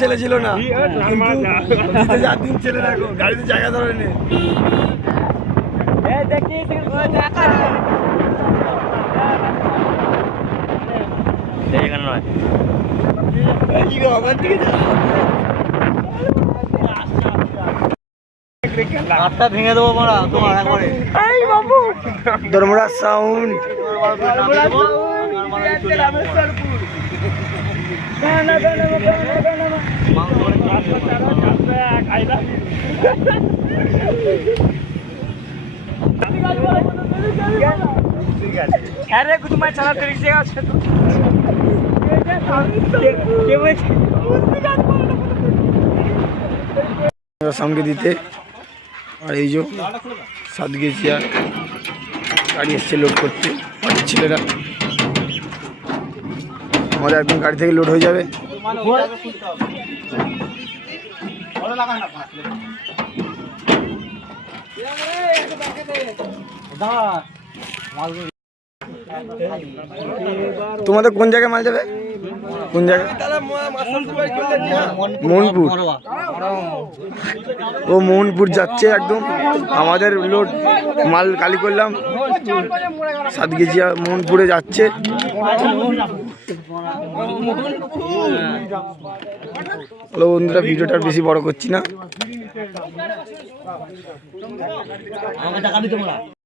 ছেলে ছিল না, ছেলে দেখো গাড়িতে জায়গা ধরে নে। ভেঙে দেবো তোমার একবারে সাউন্ড। সঙ্গে দিতে আর এই যে সাতগেছিয়া গাড়ি এসছে লোড করতে, বাড়ির ছেলেরা আমাদের একদম গাড়ি থেকে লোড হয়ে যাবে। তোমাদের কোন জায়গায় মাল যাবে? কোন জায়গায়? মোহনপুর। ও মোহনপুর যাচ্ছে একদম। আমাদের লোড মাল খালি করলাম, সাতগেছিয়া মোহনপুরে যাচ্ছে। হ্যালো বন্ধুরা, ভিডিওটা বেশি বড় করছি না।